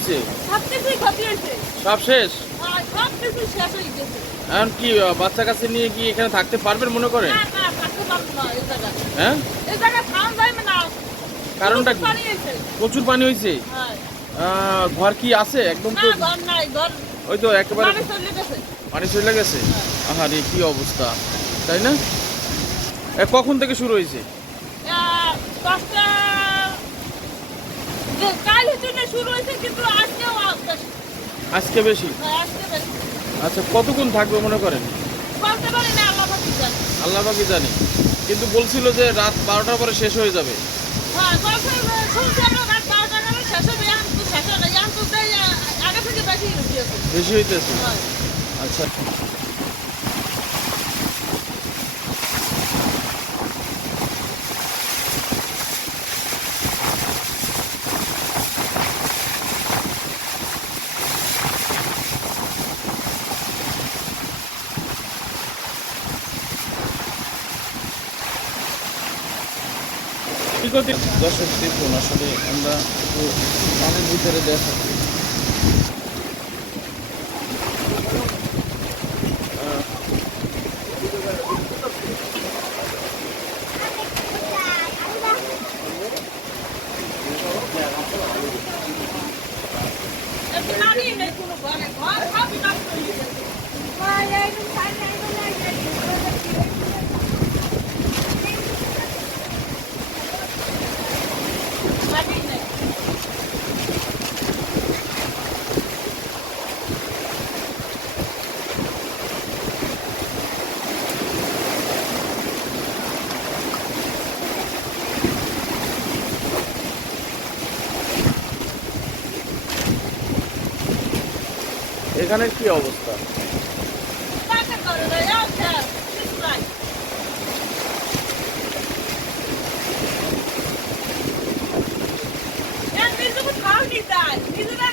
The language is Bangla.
হয়েছে? সব শেষ? হয়ে এখন কি বাচ্চা কাছে নিয়ে কি এখানে থাকতে পারবেন মনে করেন হ্যাঁ? কারণটা কি? প্রচুর পানি হয়েছে। হ্যাঁ। ঘর কি আছে একদম তো? ওই তো একেবারে পানি চলে গেছে। পানি চলে গেছে? আহারে কি অবস্থা। তাই না? কখন থেকে শুরু হয়েছে? দশটা শুরু হয়েছে কিন্তু আজকেও আসছে আজকে বেশি? আচ্ছা কতক্ষণ থাকবে মনে করেন? বলতে পারি না আল্লাহ পাকি জানে। আল্লাহ বাকি জানি। কিন্তু বলছিল যে রাত বারোটার পরে শেষ হয়ে যাবে। হ্যাঁ বলছে যে শুনছি আমরা রাত বারোটা নাগাদ শেষ হবে এখন তো শেষ হয় না এখন তো সেই, আহ, আগে থেকে বেশি হয়েছে বেশি হইতেছে হয় আচ্ছা দর্শক দেখুন আসলে আমরা পানির ভিতরে নামিয়ে নেই কোনো ঘরে ঘর সবই নষ্ট হয়ে গেছে এখানে কি অবস্থা কাকে করে রে? যাও, Come on.